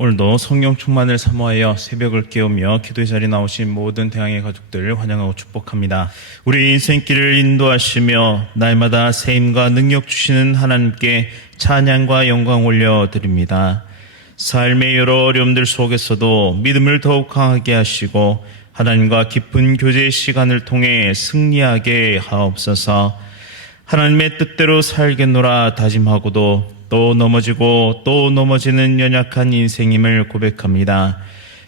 오늘도 성령 충만을 사모하여 새벽을 깨우며 기도의 자리에 나오신 모든 대항의 가족들을 환영하고 축복합니다. 우리 인생길을 인도하시며 날마다 세임과 능력 주시는 하나님께 찬양과 영광 올려드립니다. 삶의 여러 어려움들 속에서도 믿음을 더욱 강하게 하시고 하나님과 깊은 교제의 시간을 통해 승리하게 하옵소서. 하나님의 뜻대로 살겠노라 다짐하고도 또 넘어지고 또 넘어지는 연약한 인생임을 고백합니다.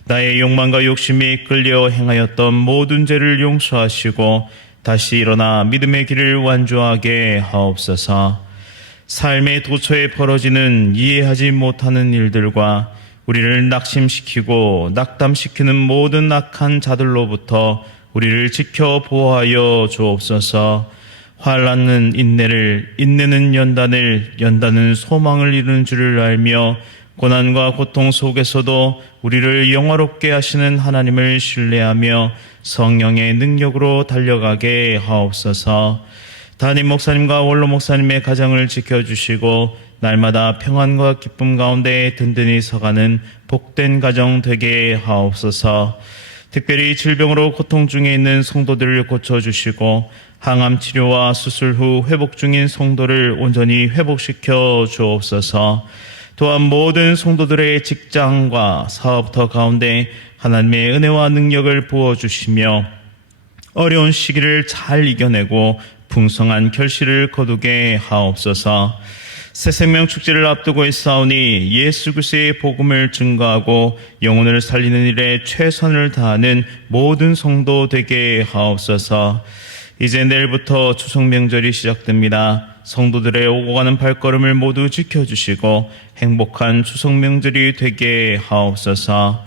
나의 욕망과 욕심이 끌려 행하였던 모든 죄를 용서하시고 다시 일어나 믿음의 길을 완주하게 하옵소서. 삶의 도처에 벌어지는 이해하지 못하는 일들과 우리를 낙심시키고 낙담시키는 모든 악한 자들로부터 우리를 지켜 보호하여 주옵소서. 환난은 인내를, 인내는 연단을, 연단은 소망을 이루는 줄을 알며 고난과 고통 속에서도 우리를 영화롭게 하시는 하나님을 신뢰하며 성령의 능력으로 달려가게 하옵소서. 담임 목사님과 원로 목사님의 가정을 지켜주시고 날마다 평안과 기쁨 가운데 든든히 서가는 복된 가정 되게 하옵소서. 특별히 질병으로 고통 중에 있는 성도들을 고쳐주시고 항암 치료와 수술 후 회복 중인 성도를 온전히 회복시켜 주옵소서. 또한 모든 성도들의 직장과 사업터 가운데 하나님의 은혜와 능력을 부어주시며 어려운 시기를 잘 이겨내고 풍성한 결실을 거두게 하옵소서. 새생명 축제를 앞두고 있사오니 예수 그리스도의 복음을 증거하고 영혼을 살리는 일에 최선을 다하는 모든 성도 되게 하옵소서. 이제 내일부터 추석 명절이 시작됩니다. 성도들의 오고 가는 발걸음을 모두 지켜주시고 행복한 추석 명절이 되게 하옵소서.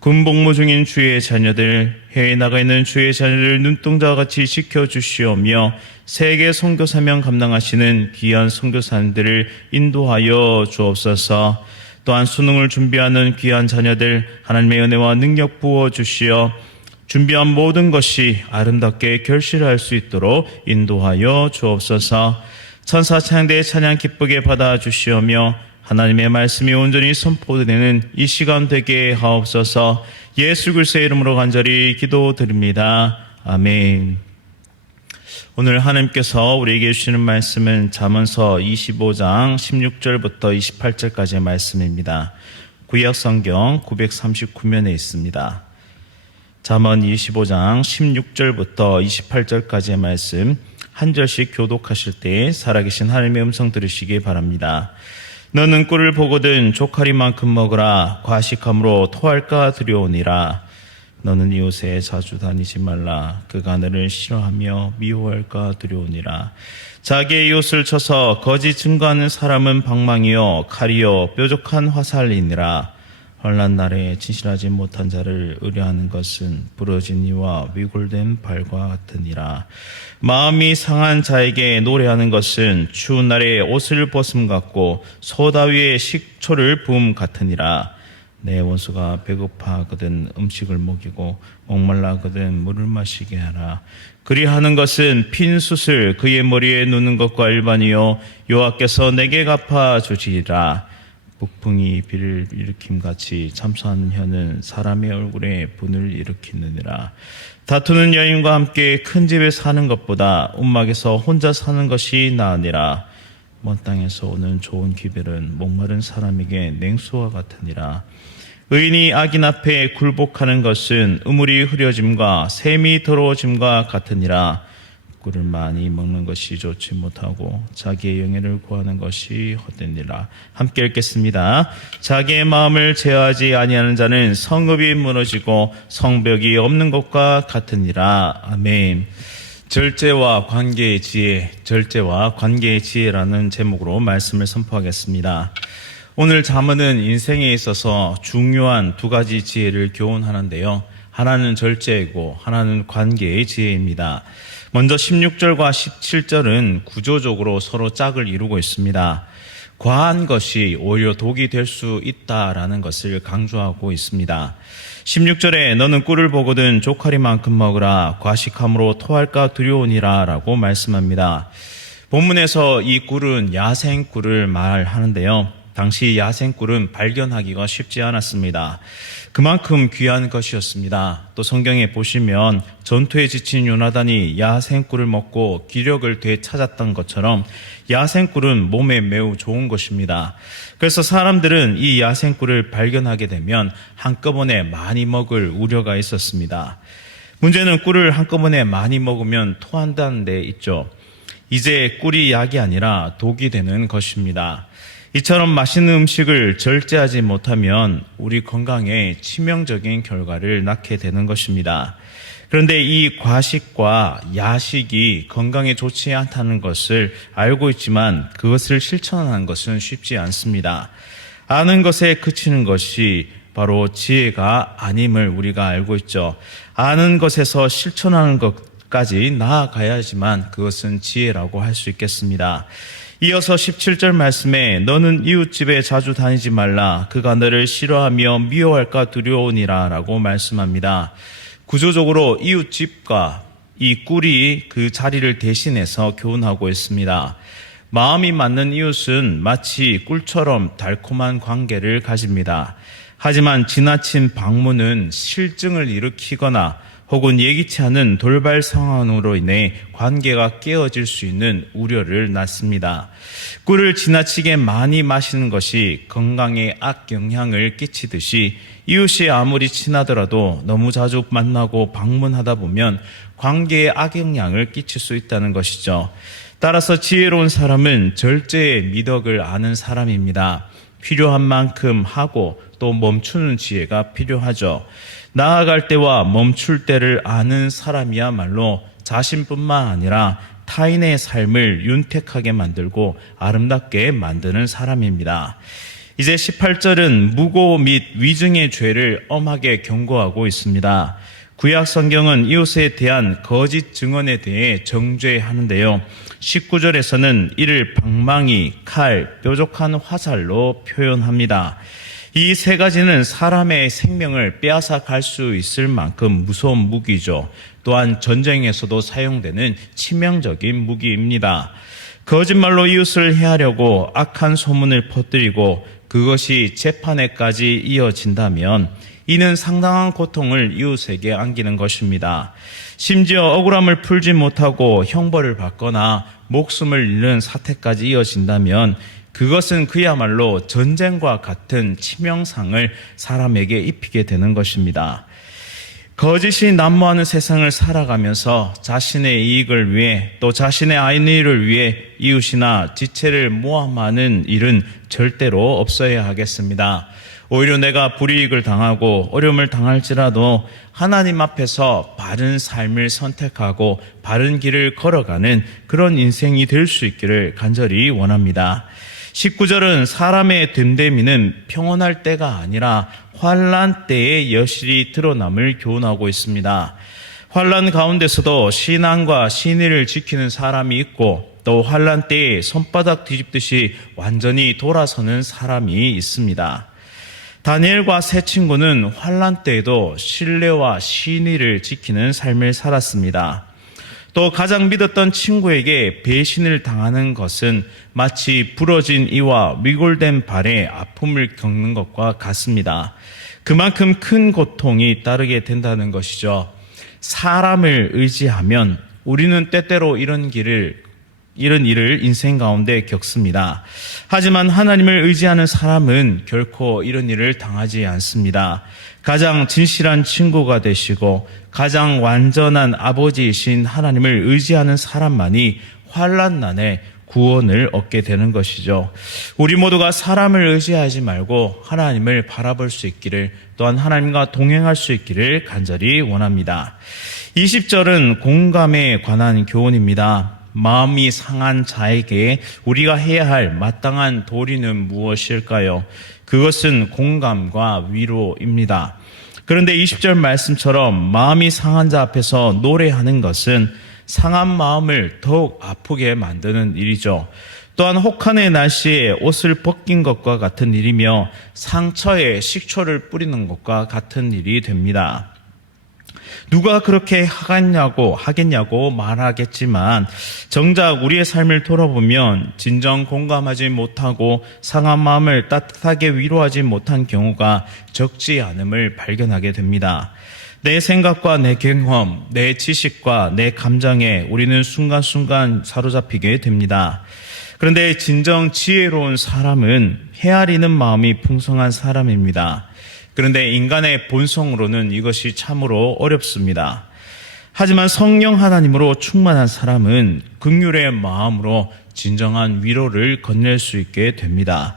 군복무 중인 주의 자녀들, 해외에 나가 있는 주의 자녀들 눈동자와 같이 지켜주시오며 세계 선교 사명 감당하시는 귀한 선교사님들을 인도하여 주옵소서. 또한 수능을 준비하는 귀한 자녀들 하나님의 은혜와 능력 부어주시어 준비한 모든 것이 아름답게 결실할 수 있도록 인도하여 주옵소서. 천사 찬양대의 찬양 기쁘게 받아주시오며 하나님의 말씀이 온전히 선포되는 이 시간 되게 하옵소서. 예수 그리스도의 이름으로 간절히 기도드립니다. 아멘. 오늘 하나님께서 우리에게 주시는 말씀은 잠언서 25장 16절부터 28절까지의 말씀입니다. 구약 성경 939면에 있습니다. 잠언 25장 16절부터 28절까지의 말씀 한 절씩 교독하실 때 살아계신 하나님의 음성 들으시기 바랍니다. 너는 꿀을 보거든 조카리만큼 먹으라. 과식함으로 토할까 두려우니라. 너는 이웃에 자주 다니지 말라. 그가 너를 싫어하며 미워할까 두려우니라. 자기의 이웃을 쳐서 거짓 증거하는 사람은 방망이요 칼이요 뾰족한 화살이니라. 환난 날에 진실하지 못한 자를 의뢰하는 것은 부러진 이와 위골된 발과 같으니라. 마음이 상한 자에게 노래하는 것은 추운 날에 옷을 벗음 같고 소다 위에 식초를 부음 같으니라. 내 원수가 배고파하거든 음식을 먹이고 목말라하거든 물을 마시게 하라. 그리하는 것은 핀 숯을 그의 머리에 놓는 것과 일반이요 여호와께서 내게 갚아주시리라. 북풍이 비를 일으킴같이 참소하는 혀는 사람의 얼굴에 분을 일으키느니라. 다투는 여인과 함께 큰 집에 사는 것보다 움막에서 혼자 사는 것이 나으니라. 먼 땅에서 오는 좋은 기별은 목마른 사람에게 냉수와 같으니라. 의인이 악인 앞에 굴복하는 것은 우물이 흐려짐과 샘이 더러워짐과 같으니라. 꿀을 많이 먹는 것이 좋지 못하고 자기의 영예를 구하는 것이 헛되니라. 함께 읽겠습니다. 자기의 마음을 제어하지 아니하는 자는 성읍이 무너지고 성벽이 없는 것과 같으니라. 아멘. 절제와 관계의 지혜, 절제와 관계의 지혜라는 제목으로 말씀을 선포하겠습니다. 오늘 잠언은 인생에 있어서 중요한 두 가지 지혜를 교훈하는데요. 하나는 절제이고 하나는 관계의 지혜입니다. 먼저 16절과 17절은 구조적으로 서로 짝을 이루고 있습니다. 과한 것이 오히려 독이 될 수 있다라는 것을 강조하고 있습니다. 16절에 너는 꿀을 보거든 조카리만큼 먹으라. 과식함으로 토할까 두려우니라 라고 말씀합니다. 본문에서 이 꿀은 야생 꿀을 말하는데요. 당시 야생꿀은 발견하기가 쉽지 않았습니다. 그만큼 귀한 것이었습니다. 또 성경에 보시면 전투에 지친 요나단이 야생꿀을 먹고 기력을 되찾았던 것처럼 야생꿀은 몸에 매우 좋은 것입니다. 그래서 사람들은 이 야생꿀을 발견하게 되면 한꺼번에 많이 먹을 우려가 있었습니다. 문제는 꿀을 한꺼번에 많이 먹으면 토한다는 데 있죠. 이제 꿀이 약이 아니라 독이 되는 것입니다. 이처럼 맛있는 음식을 절제하지 못하면 우리 건강에 치명적인 결과를 낳게 되는 것입니다. 그런데 이 과식과 야식이 건강에 좋지 않다는 것을 알고 있지만 그것을 실천하는 것은 쉽지 않습니다. 아는 것에 그치는 것이 바로 지혜가 아님을 우리가 알고 있죠. 아는 것에서 실천하는 것까지 나아가야지만 그것은 지혜라고 할 수 있겠습니다. 이어서 17절 말씀에 너는 이웃집에 자주 다니지 말라. 그가 너를 싫어하며 미워할까 두려우니라 라고 말씀합니다. 구조적으로 이웃집과 이 꿀이 그 자리를 대신해서 교훈하고 있습니다. 마음이 맞는 이웃은 마치 꿀처럼 달콤한 관계를 가집니다. 하지만 지나친 방문은 실증을 일으키거나 혹은 예기치 않은 돌발 상황으로 인해 관계가 깨어질 수 있는 우려를 낳습니다. 꿀을 지나치게 많이 마시는 것이 건강에 악영향을 끼치듯이 이웃이 아무리 친하더라도 너무 자주 만나고 방문하다 보면 관계에 악영향을 끼칠 수 있다는 것이죠. 따라서 지혜로운 사람은 절제의 미덕을 아는 사람입니다. 필요한 만큼 하고 또 멈추는 지혜가 필요하죠. 나아갈 때와 멈출 때를 아는 사람이야말로 자신뿐만 아니라 타인의 삶을 윤택하게 만들고 아름답게 만드는 사람입니다. 이제 18절은 무고 및 위증의 죄를 엄하게 경고하고 있습니다. 구약 성경은 이웃에 대한 거짓 증언에 대해 정죄하는데요. 19절에서는 이를 방망이, 칼, 뾰족한 화살로 표현합니다. 이 세 가지는 사람의 생명을 빼앗아 갈 수 있을 만큼 무서운 무기죠. 또한 전쟁에서도 사용되는 치명적인 무기입니다. 거짓말로 이웃을 해하려고 악한 소문을 퍼뜨리고 그것이 재판에까지 이어진다면 이는 상당한 고통을 이웃에게 안기는 것입니다. 심지어 억울함을 풀지 못하고 형벌을 받거나 목숨을 잃는 사태까지 이어진다면 그것은 그야말로 전쟁과 같은 치명상을 사람에게 입히게 되는 것입니다. 거짓이 난무하는 세상을 살아가면서 자신의 이익을 위해 또 자신의 아이를 위해 이웃이나 지체를 모함하는 일은 절대로 없어야 하겠습니다. 오히려 내가 불이익을 당하고 어려움을 당할지라도 하나님 앞에서 바른 삶을 선택하고 바른 길을 걸어가는 그런 인생이 될 수 있기를 간절히 원합니다. 19절은 사람의 됨됨이는 평온할 때가 아니라 환난 때에 여실히 드러남을 교훈하고 있습니다. 환난 가운데서도 신앙과 신의를 지키는 사람이 있고 또 환난 때에 손바닥 뒤집듯이 완전히 돌아서는 사람이 있습니다. 다니엘과 세 친구는 환난 때에도 신뢰와 신의를 지키는 삶을 살았습니다. 또 가장 믿었던 친구에게 배신을 당하는 것은 마치 부러진 이와 위골된 발에 아픔을 겪는 것과 같습니다. 그만큼 큰 고통이 따르게 된다는 것이죠. 사람을 의지하면 우리는 때때로 이런 일을 인생 가운데 겪습니다. 하지만 하나님을 의지하는 사람은 결코 이런 일을 당하지 않습니다. 가장 진실한 친구가 되시고 가장 완전한 아버지이신 하나님을 의지하는 사람만이 환난난에 구원을 얻게 되는 것이죠. 우리 모두가 사람을 의지하지 말고 하나님을 바라볼 수 있기를, 또한 하나님과 동행할 수 있기를 간절히 원합니다. 20절은 공감에 관한 교훈입니다. 마음이 상한 자에게 우리가 해야 할 마땅한 도리는 무엇일까요? 그것은 공감과 위로입니다. 그런데 20절 말씀처럼 마음이 상한 자 앞에서 노래하는 것은 상한 마음을 더욱 아프게 만드는 일이죠. 또한 혹한의 날씨에 옷을 벗긴 것과 같은 일이며 상처에 식초를 뿌리는 것과 같은 일이 됩니다. 누가 그렇게 하겠냐고 말하겠지만 정작 우리의 삶을 돌아보면 진정 공감하지 못하고 상한 마음을 따뜻하게 위로하지 못한 경우가 적지 않음을 발견하게 됩니다. 내 생각과 내 경험, 내 지식과 내 감정에 우리는 순간순간 사로잡히게 됩니다. 그런데 진정 지혜로운 사람은 헤아리는 마음이 풍성한 사람입니다. 그런데 인간의 본성으로는 이것이 참으로 어렵습니다. 하지만 성령 하나님으로 충만한 사람은 긍휼의 마음으로 진정한 위로를 건넬 수 있게 됩니다.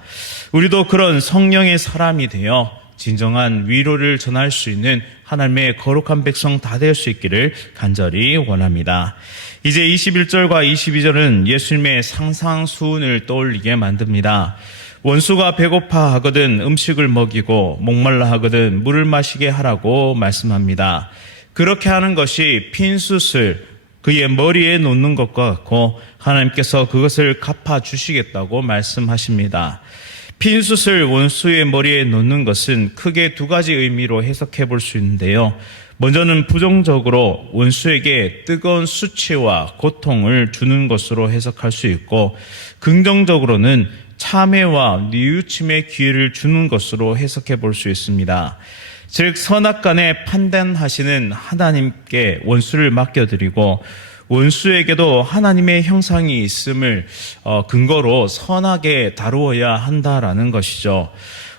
우리도 그런 성령의 사람이 되어 진정한 위로를 전할 수 있는 하나님의 거룩한 백성 다 될 수 있기를 간절히 원합니다. 이제 21절과 22절은 예수님의 상상수훈을 떠올리게 만듭니다. 원수가 배고파 하거든 음식을 먹이고 목말라 하거든 물을 마시게 하라고 말씀합니다. 그렇게 하는 것이 핀 숯을 그의 머리에 놓는 것과 같고 하나님께서 그것을 갚아주시겠다고 말씀하십니다. 핀 숯을 원수의 머리에 놓는 것은 크게 두 가지 의미로 해석해 볼 수 있는데요. 먼저는 부정적으로 원수에게 뜨거운 수치와 고통을 주는 것으로 해석할 수 있고, 긍정적으로는 참회와 뉘우침의 기회를 주는 것으로 해석해 볼 수 있습니다. 즉 선악간에 판단하시는 하나님께 원수를 맡겨드리고 원수에게도 하나님의 형상이 있음을 근거로 선하게 다루어야 한다라는 것이죠.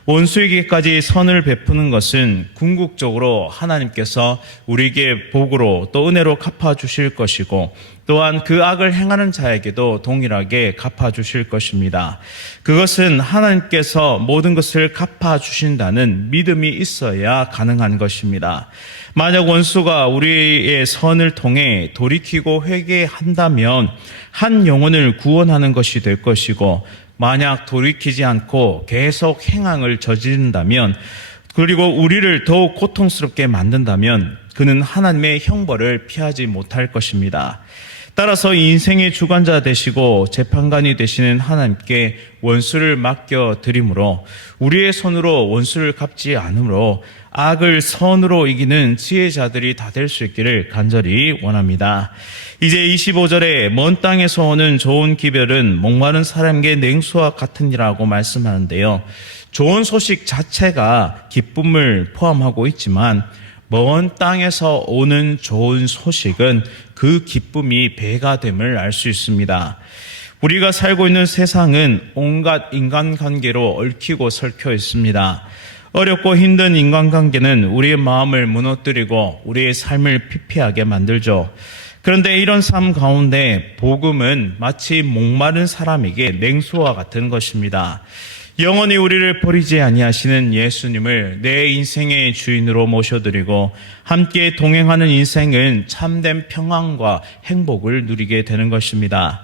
원수에게까지 선을 베푸는 것은 궁극적으로 하나님께서 우리에게 복으로 또 은혜로 갚아주실 것이고 또한 그 악을 행하는 자에게도 동일하게 갚아주실 것입니다. 그것은 하나님께서 모든 것을 갚아주신다는 믿음이 있어야 가능한 것입니다. 만약 원수가 우리의 선을 통해 돌이키고 회개한다면 한 영혼을 구원하는 것이 될 것이고, 만약 돌이키지 않고 계속 행악을 저지른다면, 그리고 우리를 더욱 고통스럽게 만든다면 그는 하나님의 형벌을 피하지 못할 것입니다. 따라서 인생의 주관자 되시고 재판관이 되시는 하나님께 원수를 맡겨드림으로 우리의 손으로 원수를 갚지 않으므로 악을 선으로 이기는 지혜자들이 다 될 수 있기를 간절히 원합니다. 이제 25절에 먼 땅에서 오는 좋은 기별은 목마른 사람에게 냉수와 같으니라고 말씀하는데요. 좋은 소식 자체가 기쁨을 포함하고 있지만 먼 땅에서 오는 좋은 소식은 그 기쁨이 배가 됨을 알 수 있습니다. 우리가 살고 있는 세상은 온갖 인간관계로 얽히고 설켜 있습니다. 어렵고 힘든 인간관계는 우리의 마음을 무너뜨리고 우리의 삶을 피폐하게 만들죠. 그런데 이런 삶 가운데 복음은 마치 목마른 사람에게 냉수와 같은 것입니다. 영원히 우리를 버리지 아니하시는 예수님을 내 인생의 주인으로 모셔드리고 함께 동행하는 인생은 참된 평안과 행복을 누리게 되는 것입니다.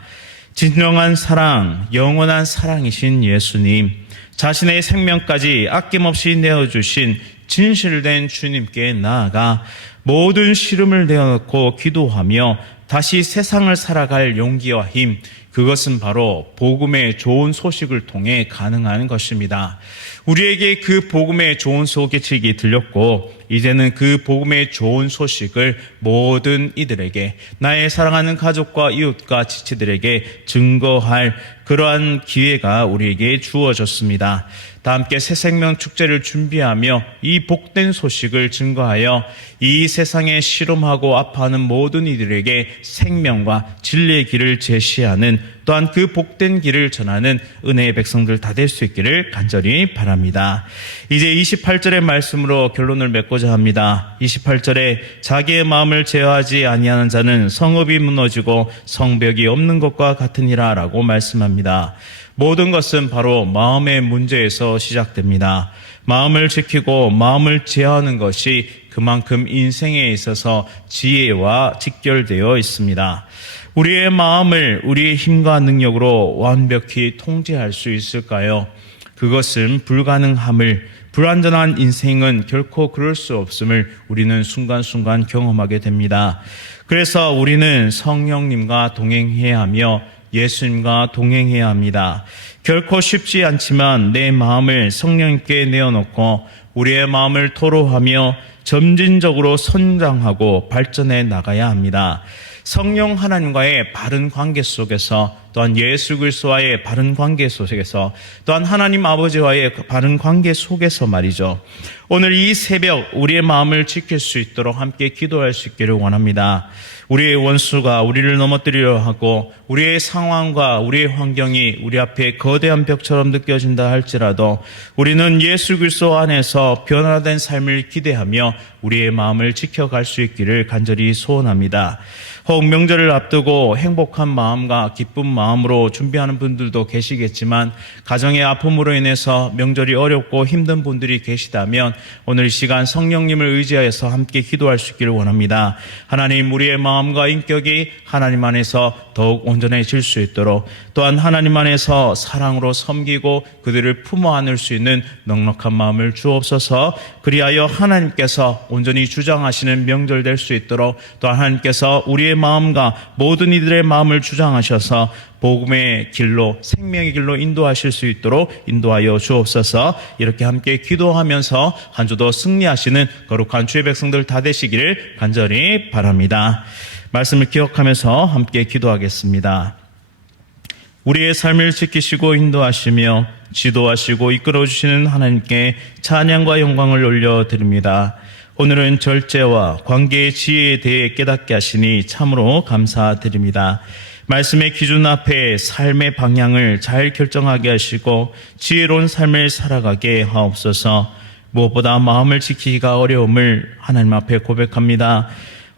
진정한 사랑, 영원한 사랑이신 예수님, 자신의 생명까지 아낌없이 내어주신 진실된 주님께 나아가 모든 시름을 내어놓고 기도하며 다시 세상을 살아갈 용기와 힘, 그것은 바로 복음의 좋은 소식을 통해 가능한 것입니다. 우리에게 그 복음의 좋은 소식이 들렸고 이제는 그 복음의 좋은 소식을 모든 이들에게, 나의 사랑하는 가족과 이웃과 지체들에게 증거할 그러한 기회가 우리에게 주어졌습니다. 다 함께 새 생명 축제를 준비하며 이 복된 소식을 증거하여 이 세상에 실험하고 아파하는 모든 이들에게 생명과 진리의 길을 제시하는, 또한 그 복된 길을 전하는 은혜의 백성들 다 될 수 있기를 간절히 바랍니다. 이제 28절의 말씀으로 결론을 맺고자 합니다. 28절에 자기의 마음을 제어하지 아니하는 자는 성읍이 무너지고 성벽이 없는 것과 같으니라 라고 말씀합니다. 모든 것은 바로 마음의 문제에서 시작됩니다. 마음을 지키고 마음을 제어하는 것이 그만큼 인생에 있어서 지혜와 직결되어 있습니다. 우리의 마음을 우리의 힘과 능력으로 완벽히 통제할 수 있을까요? 그것은 불가능함을, 불완전한 인생은 결코 그럴 수 없음을 우리는 순간순간 경험하게 됩니다. 그래서 우리는 성령님과 동행해야 하며 예수님과 동행해야 합니다. 결코 쉽지 않지만 내 마음을 성령님께 내어놓고 우리의 마음을 토로하며 점진적으로 성장하고 발전해 나가야 합니다. 성령 하나님과의 바른 관계 속에서, 또한 예수 그리스도와의 바른 관계 속에서, 또한 하나님 아버지와의 바른 관계 속에서 말이죠. 오늘 이 새벽 우리의 마음을 지킬 수 있도록 함께 기도할 수 있기를 원합니다. 우리의 원수가 우리를 넘어뜨리려 하고 우리의 상황과 우리의 환경이 우리 앞에 거대한 벽처럼 느껴진다 할지라도 우리는 예수 그리스도 안에서 변화된 삶을 기대하며 우리의 마음을 지켜갈 수 있기를 간절히 소원합니다. 혹 명절을 앞두고 행복한 마음과 기쁜 마음으로 준비하는 분들도 계시겠지만 가정의 아픔으로 인해서 명절이 어렵고 힘든 분들이 계시다면 오늘 이 시간 성령님을 의지하여서 함께 기도할 수 있기를 원합니다. 하나님, 우리의 마음과 인격이 하나님 안에서 더욱 온전해질 수 있도록, 또한 하나님 안에서 사랑으로 섬기고 그들을 품어 안을 수 있는 넉넉한 마음을 주옵소서. 그리하여 하나님께서 온전히 주장하시는 명절 될 수 있도록, 또한 하나님께서 우리의 마음과 모든 이들의 마음을 주장하셔서 복음의 길로, 생명의 길로 인도하실 수 있도록 인도하여 주옵소서. 이렇게 함께 기도하면서 한 주도 승리하시는 거룩한 주의 백성들 다 되시기를 간절히 바랍니다. 말씀을 기억하면서 함께 기도하겠습니다. 우리의 삶을 지키시고 인도하시며 지도하시고 이끌어주시는 하나님께 찬양과 영광을 올려드립니다. 오늘은 절제와 관계의 지혜에 대해 깨닫게 하시니 참으로 감사드립니다. 말씀의 기준 앞에 삶의 방향을 잘 결정하게 하시고 지혜로운 삶을 살아가게 하옵소서. 무엇보다 마음을 지키기가 어려움을 하나님 앞에 고백합니다.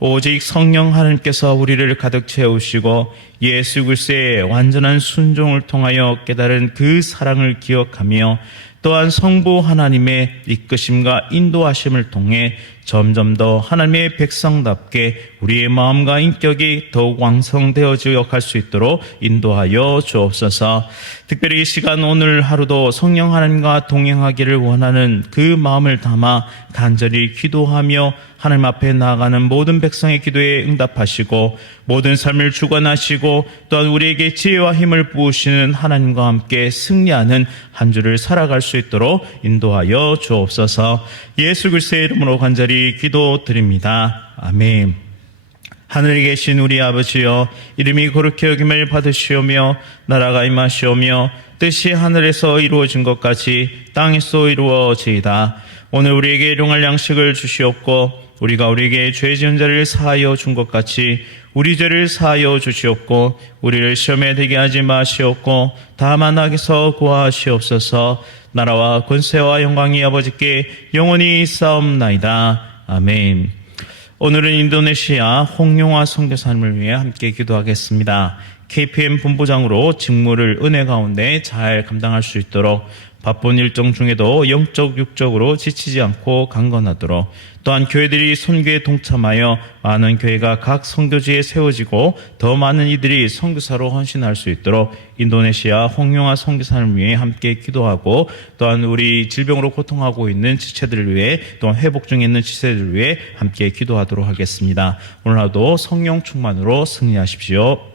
오직 성령 하나님께서 우리를 가득 채우시고 예수 그리스도의 완전한 순종을 통하여 깨달은 그 사랑을 기억하며 또한 성부 하나님의 이끄심과 인도하심을 통해 점점 더 하나님의 백성답게 우리의 마음과 인격이 더욱 왕성되어져 갈 수 있도록 인도하여 주옵소서. 특별히 이 시간 오늘 하루도 성령 하나님과 동행하기를 원하는 그 마음을 담아 간절히 기도하며 하나님 앞에 나아가는 모든 백성의 기도에 응답하시고 모든 삶을 주관하시고 또한 우리에게 지혜와 힘을 부으시는 하나님과 함께 승리하는 한 주를 살아갈 수 있도록 인도하여 주옵소서. 예수 그리스도의 이름으로 간절히 기도드립니다. 아멘. 하늘에 계신 우리 아버지여, 이름이 거룩히 여김을 받으시오며 나라가 임하시오며 뜻이 하늘에서 이루어진 것 같이 땅에서 이루어지이다. 오늘 우리에게 일용할 양식을 주시옵고 우리가 우리에게 죄 지은 자를 사하여 준 것 같이 우리 죄를 사하여 주시옵고 우리를 시험에 들게 하지 마시옵고 다만 악에서 구하시옵소서. 나라와 권세와 영광이 아버지께 영원히 있사옵나이다. 아멘. 오늘은 인도네시아 홍용화 선교사님을 위해 함께 기도하겠습니다. KPM 본부장으로 직무를 은혜 가운데 잘 감당할 수 있도록 바쁜 일정 중에도 영적 육적으로 지치지 않고 강건하도록, 또한 교회들이 선교에 동참하여 많은 교회가 각 선교지에 세워지고 더 많은 이들이 선교사로 헌신할 수 있도록 인도네시아 홍용화 선교사를 위해 함께 기도하고, 또한 우리 질병으로 고통하고 있는 지체들을 위해, 또한 회복 중에 있는 지체들을 위해 함께 기도하도록 하겠습니다. 오늘 하루도 성령 충만으로 승리하십시오.